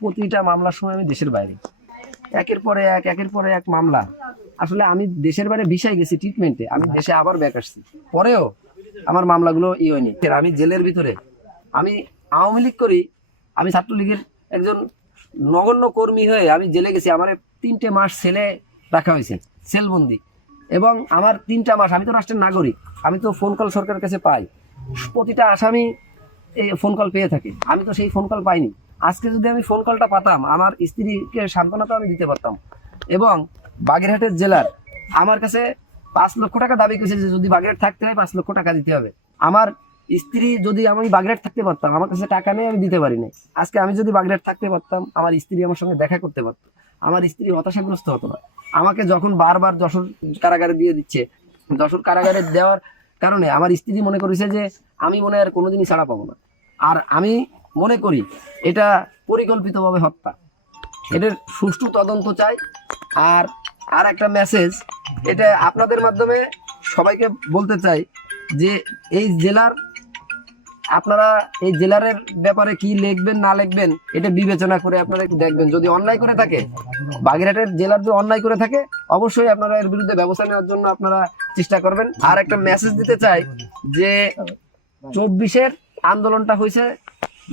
প্রতিটা মামলার সময় আমি দেশের বাইরে, একের পরে এক মামলা। আসলে আমি দেশের বাইরে ভিসায় গেছি ট্রিটমেন্টে, আমি দেশে আবার ব্যাক আসছি, পরেও আমার মামলাগুলো হয়নি। আমি জেলের ভিতরে, আমি আওয়ামী লীগ করি, আমি ছাত্রলীগের একজন নগণ্য কর্মী হয়ে আমি জেলে গেছি। আমার 3টে মাস সেলে রাখা হয়েছে, সেলবন্দি। এবং আমার 3টা মাস, আমি তো রাষ্ট্রের নাগরিক, আমি তো ফোন কল সরকারের কাছে পাই, প্রতিটা আসামি এই ফোন কল পেয়ে থাকে, আমি তো সেই ফোন কল পাইনি। আজকে যদি আমি ফোন কলটা পাতাম, আমার স্ত্রীকে সান্ত্বনা তো আমি দিতে পারতাম। এবং বাগেরহাটের জেলার আমার কাছে 5 লক্ষ টাকা দাবি করেছে যে যদি বাগেরহাট থাকতে হয় 5 লক্ষ টাকা দিতে হবে। আমার স্ত্রী, যদি আমি বাগেরহাট থাকতে পারতাম, আমার কাছে টাকা নেই, আমি দিতে পারি না। আজকে আমি যদি বাগেরহাট থাকতে পারতাম, আমার স্ত্রী আমার সঙ্গে দেখা করতে পারতো, আমার স্ত্রী হতাশাগ্রস্ত হতো না। আমাকে যখন বারবার যশোর কারাগারে দিয়ে দিচ্ছে, যশোর কারাগারে দেওয়ার কারণে আমার স্ত্রী মনে করেছে যে আমি মনে হয় আর কোনোদিনই ছাড়া পাবো না। আর আমি মনে করি এটা পরিকল্পিতভাবে হত্যা, এটার সুষ্ঠু তদন্ত চাই। আর আর একটা মেসেজ, এটা আপনাদের মাধ্যমে সবাইকে বলতে চাই যে এই জেলার, আপনারা এই জেলারের ব্যাপারে কি লিখবেন না লিখবেন এটা বিবেচনা করে আপনারা একটু দেখবেন। যদি অন্যায় করে থাকে, বাগেরহাটের জেলার যদি অন্যায় করে থাকে, অবশ্যই আপনারা এর বিরুদ্ধে ব্যবস্থা নেওয়ার জন্য আপনারা চেষ্টা করবেন। আর একটা মেসেজ দিতে চাই যে 24-এর আন্দোলনটা হয়েছে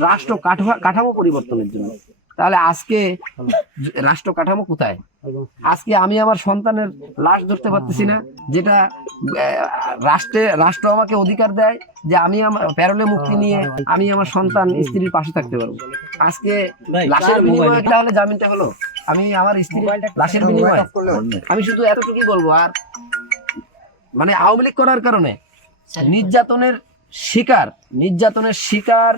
রাষ্ট্র কাঠামো পরিবর্তনের জন্য। তাহলে আজকে রাষ্ট্র কাঠামো কোথায়? আজকে আমি আমার সন্তানের লাশ ধরতে পারতেছি না, যেটা রাষ্ট্র আমাকে অধিকার দেয় যে আমি আমার প্যারোলে মুক্তি নিয়ে আমি আমার সন্তান স্ত্রীর পাশে থাকতে পারবো। আজকে লাশের বিনিময়ে তাহলে জামিনটা হলো, আমি আমার স্ত্রীর লাশের বিনিময়ে আমি শুধু এতটুকুই বলবো। আর মানে আওয়ামী লীগ করার কারণে নির্যাতনের শিকার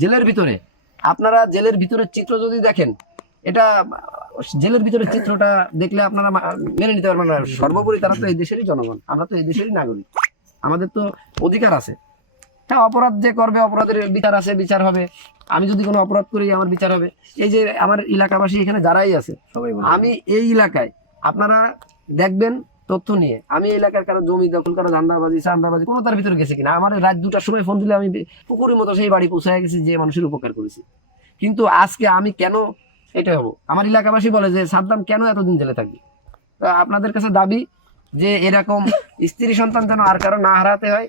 জেলের ভিতরে, আপনারা জেলের ভিতরের চিত্র যদি দেখেন, এটা জেলের ভিতরের চিত্রটা দেখলে আপনারা মেনে নিতে পারবেন না। সর্বোপরি তারা তো এই দেশেরই জনগণ, আমরা তো এই দেশেরই নাগরিক, আমাদের তো অধিকার আছে। হ্যাঁ, অপরাধ যে করবে অপরাধের বিচার আছে, বিচার হবে। আমি যদি কোনো অপরাধ করি আমার বিচার হবে। এই যে আমার এলাকাবাসী এখানে যারাই আছে, আমি এই এলাকায় আপনারা দেখবেন তথ্য নিয়ে, আমি এই এলাকার কারো জমি দখল, কারো চাঁদাবাজি কোনো তার ভিতরে গেছে কিনা। আমার রাত 2টার সময় ফোন দিলে আমি পুকুরের মতো সেই বাড়ি পৌঁছায় গেছি, যে মানুষের উপকার করেছি। কিন্তু আজকে আমি কেন এটা হবো? আমার এলাকাবাসী বলে যে সাদ্দাম কেন এতদিন জেলে থাকবে। আপনাদের কাছে দাবি যে এরকম স্ত্রী সন্তান যেন আর কারো না হারাতে হয়,